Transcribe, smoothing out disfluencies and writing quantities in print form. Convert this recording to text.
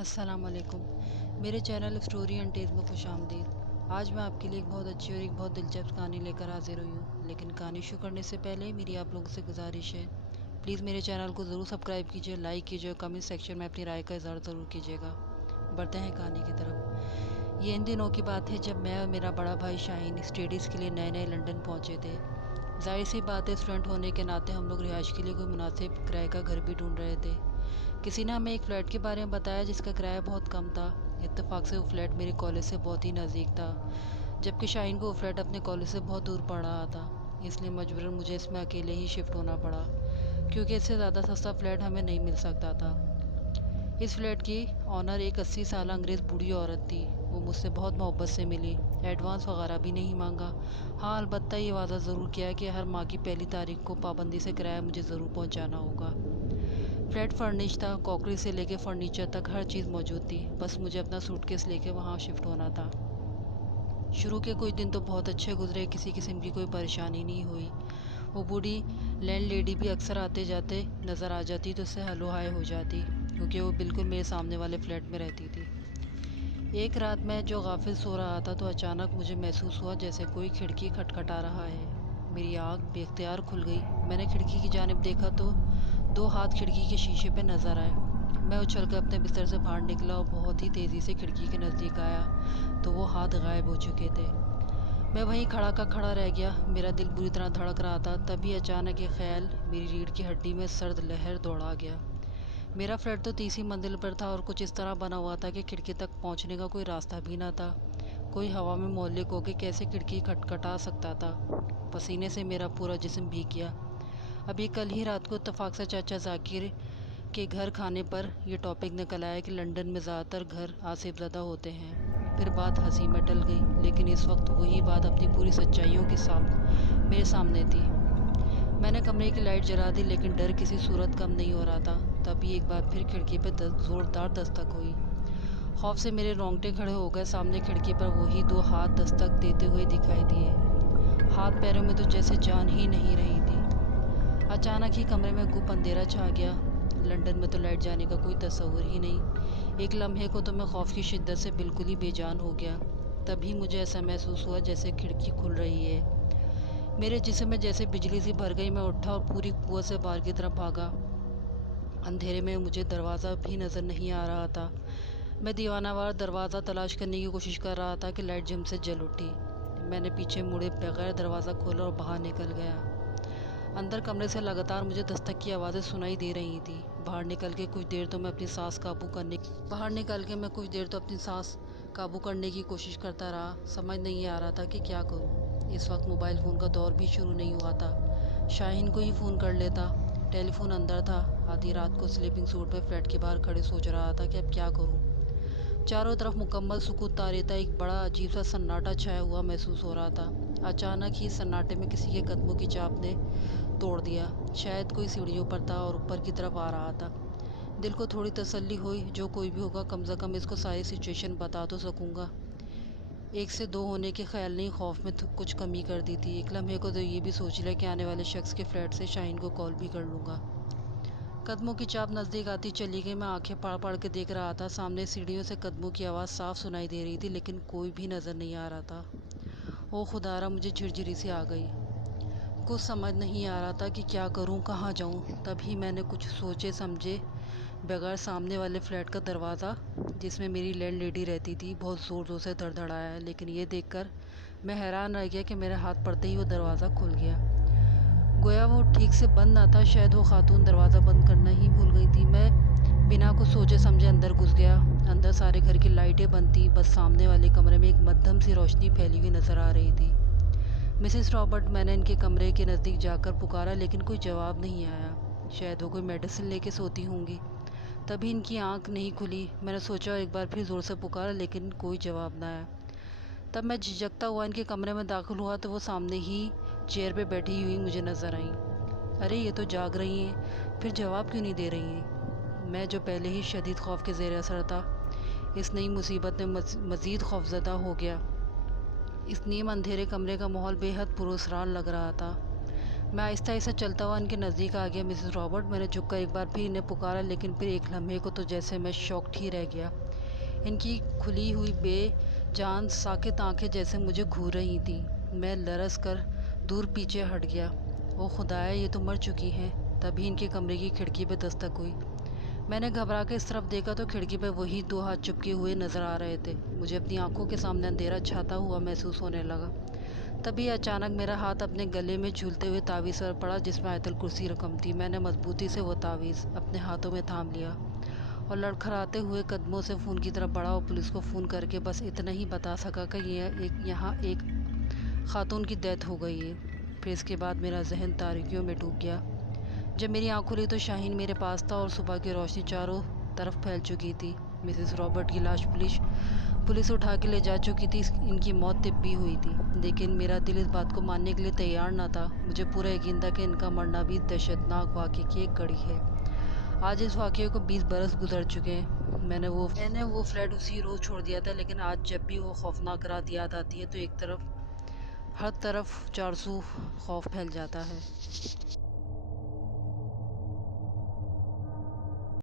अस्सलाम वालेकुम। मेरे चैनल स्टोरी एंड टेल्स में खुशामदीद। आज मैं आपके लिए एक बहुत अच्छी और एक बहुत दिलचस्प कहानी लेकर हाजिर हुई हूँ। लेकिन कहानी शुरू करने से पहले मेरी आप लोगों से गुजारिश है, प्लीज़ मेरे चैनल को ज़रूर सब्सक्राइब कीजिए, लाइक कीजिए और कमेंट सेक्शन में अपनी राय का इज़हार ज़रूर कीजिएगा। बढ़ते हैं कहानी की तरफ। ये इन दिनों की बात है जब मैं और मेरा बड़ा भाई शाहीन स्टडीज़ के लिए नए नए लंदन पहुँचे थे। जाहिर सी बात है, स्टूडेंट होने के नाते हम लोग रिहाइश के लिए कोई मुनासिब किराए का घर भी ढूंढ रहे थे। किसी ने हमें एक फ़्लैट के बारे में बताया जिसका किराया बहुत कम था। इत्तेफाक से वो फ्लैट मेरे कॉलेज से बहुत ही नज़दीक था, जबकि शाहीन को वो फ्लैट अपने कॉलेज से बहुत दूर पड़ रहा था। इसलिए मजबूरन मुझे इसमें अकेले ही शिफ्ट होना पड़ा, क्योंकि इससे ज़्यादा सस्ता फ्लैट हमें नहीं मिल सकता था। इस फ्लैट की ऑनर एक 80 साल अंग्रेज़ बूढ़ी औरत थी। वो मुझसे बहुत मोहब्बत से मिली, एडवांस वगैरह भी नहीं मांगा। हाँ, अलबत्ता ये वादा ज़रूर किया कि हर माह की पहली तारीख को पाबंदी से किराया मुझे ज़रूर पहुंचाना होगा। फ्लैट फर्निश था, क्रॉकरी से लेके फर्नीचर तक हर चीज़ मौजूद थी। बस मुझे अपना सूटकेस लेके वहाँ शिफ्ट होना था। शुरू के कुछ दिन तो बहुत अच्छे गुजरे, किसी किस्म की कोई परेशानी नहीं हुई। वो बूढ़ी लैंड लेडी भी अक्सर आते जाते नज़र आ जाती तो उससे हेलो हाय हो जाती, क्योंकि वो बिल्कुल मेरे सामने वाले फ्लैट में रहती थी। एक रात मैं जो गाफिल सो रहा था तो अचानक मुझे महसूस हुआ जैसे कोई खिड़की खटखटा रहा है। मेरी आँख बेख्तियार खुल गई। मैंने खिड़की की जानिब देखा तो दो हाथ खिड़की के शीशे पे नज़र आए। मैं उछलकर अपने बिस्तर से बाहर निकला और बहुत ही तेज़ी से खिड़की के नज़दीक आया तो वो हाथ गायब हो चुके थे। मैं वहीं खड़ा का खड़ा रह गया। मेरा दिल बुरी तरह धड़क रहा था। तभी अचानक एक ख्याल मेरी रीढ़ की हड्डी में सर्द लहर दौड़ा गया। मेरा फ्लैट तो तीसरी मंजिल पर था और कुछ इस तरह बना हुआ था कि खिड़की तक पहुंचने का कोई रास्ता भी ना था। कोई हवा में मोहल्लिक होकर कैसे खिड़की खटखटा सकता था। पसीने से मेरा पूरा जिस्म भीग गया। अभी कल ही रात को इत्तेफाक से चाचा जाकिर के घर खाने पर यह टॉपिक निकल आया कि लंदन में ज़्यादातर घर आसिफज़दा होते हैं। फिर बात हंसी में टल गई, लेकिन इस वक्त वही बात अपनी पूरी सच्चाइयों के साथ मेरे सामने थी। मैंने कमरे की लाइट जला दी, लेकिन डर किसी सूरत कम नहीं हो रहा था। तभी एक बार फिर खिड़की पर ज़ोरदार दस्तक हुई। खौफ से मेरे रोंगटे खड़े हो गए। सामने खिड़की पर वही दो हाथ दस्तक देते हुए दिखाई दिए। हाथ पैरों में तो जैसे जान ही नहीं रही थी। अचानक ही कमरे में गुप अंधेरा छा गया। लंदन में तो लाइट जाने का कोई तस्वुर ही नहीं। एक लम्हे को तो मैं खौफ की शिद्दत से बिल्कुल ही बेजान हो गया। तभी मुझे ऐसा महसूस हुआ जैसे खिड़की खुल रही है। मेरे जिस्म में जैसे बिजली सी भर गई। मैं उठा और पूरी कुव्वत से बाहर की तरफ भागा। अंधेरे में मुझे दरवाज़ा भी नज़र नहीं आ रहा था। मैं दीवानावार दरवाज़ा तलाश करने की कोशिश कर रहा था कि लाइट झम से जल उठी। मैंने पीछे मुड़े बगैर दरवाज़ा खोला और बाहर निकल गया। अंदर कमरे से लगातार मुझे दस्तक की आवाज़ें सुनाई दे रही थी। बाहर निकल के कुछ देर तो मैं कुछ देर तो अपनी सांस काबू करने की कोशिश करता रहा। समझ नहीं आ रहा था कि क्या करूं। इस वक्त मोबाइल फ़ोन का दौर भी शुरू नहीं हुआ था। शाहीन को ही फ़ोन कर लेता। टेलीफोन अंदर था। आधी रात को स्लीपिंग सूट में फ्लैट के बाहर खड़े सोच रहा था कि अब क्या करूं। चारों तरफ मुकम्मल सुकूत तारिता, एक बड़ा अजीब सा सन्नाटा छाया हुआ महसूस हो रहा था। अचानक ही सन्नाटे में किसी के कदमों की चाप ने तोड़ दिया। शायद कोई सीढ़ियों पर था और ऊपर की तरफ आ रहा था। दिल को थोड़ी तसल्ली हुई, जो कोई भी होगा कम से कम इसको सारी सिचुएशन बता तो सकूंगा। एक से दो होने के ख्याल ने खौफ में कुछ कमी कर दी थी। एक लम्हे को तो ये भी सोच लिया कि आने वाले शख्स के फ्लैट से शाहीन को कॉल भी कर लूँगा। कदमों की चाप नज़दीक आती चली गई। मैं आंखें फाड़ फाड़ के देख रहा था। सामने सीढ़ियों से कदमों की आवाज़ साफ सुनाई दे रही थी, लेकिन कोई भी नज़र नहीं आ रहा था। ओ खुदारा, मुझे झिरझिरी सी आ गई। कुछ समझ नहीं आ रहा था कि क्या करूं, कहाँ जाऊं। तभी मैंने कुछ सोचे समझे बगैर सामने वाले फ्लैट का दरवाज़ा, जिसमें मेरी लैंड लेडी रहती थी, बहुत ज़ोर ज़ोर से धड़धड़ाया। लेकिन ये देखकर मैं हैरान रह गया कि मेरे हाथ पड़ते ही वो दरवाज़ा खुल गया। गोया वो ठीक से बंद ना था। शायद वो खातून दरवाज़ा बंद करना ही भूल गई थी। मैं बिना कुछ सोचे समझे अंदर घुस गया। अंदर सारे घर की लाइटें बंद थी। बस सामने वाले कमरे में एक मध्यम सी रोशनी फैली हुई नज़र आ रही थी। मिसेस रॉबर्ट, मैंने इनके कमरे के नज़दीक जाकर पुकारा, लेकिन कोई जवाब नहीं आया। शायद वो कोई मेडिसिन लेके सोती होंगी, तभी इनकी आंख नहीं खुली। मैंने सोचा एक बार फिर ज़ोर से पुकारा, लेकिन कोई जवाब ना आया। तब मैं झिझकता हुआ इनके कमरे में दाखिल हुआ तो वो सामने ही चेयर पे बैठी हुई मुझे नज़र आई। अरे, ये तो जाग रही हैं, फिर जवाब क्यों नहीं दे रही हैं? मैं जो पहले ही शदीद खौफ के ज़ेर असर था, इस नई मुसीबत में मज़ीद खौफज़दा हो गया। इस नीम अंधेरे कमरे का माहौल बेहद पुरअसरार लग रहा था। मैं आहिस्ता-आहिस्ता चलता हुआ इनके नज़दीक आ गया। मिसेस रॉबर्ट, मैंने झुककर एक बार फिर इन्हें पुकारा, लेकिन फिर एक लम्हे को तो जैसे मैं शॉक्ड ही रह गया। इनकी खुली हुई बेजान साकित आंखें जैसे मुझे घूर रही थीं। मैं लरस कर दूर पीछे हट गया। ओ खुदाया, ये तो मर चुकी हैं। तभी इनके कमरे की खिड़की पर दस्तक हुई। मैंने घबरा के इस तरफ देखा तो खिड़की पर वही 2 हाथ चिपके हुए नज़र आ रहे थे। मुझे अपनी आंखों के सामने अंधेरा छाता हुआ महसूस होने लगा। तभी अचानक मेरा हाथ अपने गले में झूलते हुए तावीज़ पर पड़ा, जिसमें आयतुल कुर्सी रकम थी। मैंने मजबूती से वो तावीज़ अपने हाथों में थाम लिया और लड़खड़ाते हुए कदमों से फ़ोन की तरफ बढ़ा और पुलिस को फ़ोन करके बस इतना ही बता सका कि यहाँ एक खातून की डेथ हो गई है। फिर इसके बाद मेरा जहन तारीकियों में डूब गया। जब मेरी आँख खुली तो शाहीन मेरे पास था और सुबह की रोशनी चारों तरफ फैल चुकी थी। मिसेस रॉबर्ट की लाश पुलिस उठा के ले जा चुकी थी। इनकी मौत तिब्बी हुई थी, लेकिन मेरा दिल इस बात को मानने के लिए तैयार न था। मुझे पूरा यकीन था कि इनका मरना भी दहशतनाक वाक़ये की एक कड़ी है। आज इस वाक़ये को 20 बरस गुजर चुके हैं। मैंने वो फ्लैट उसी रोज़ छोड़ दिया था, लेकिन आज जब भी वो खौफनाक रात याद आती है तो हर तरफ चारसू खौफ फैल जाता है।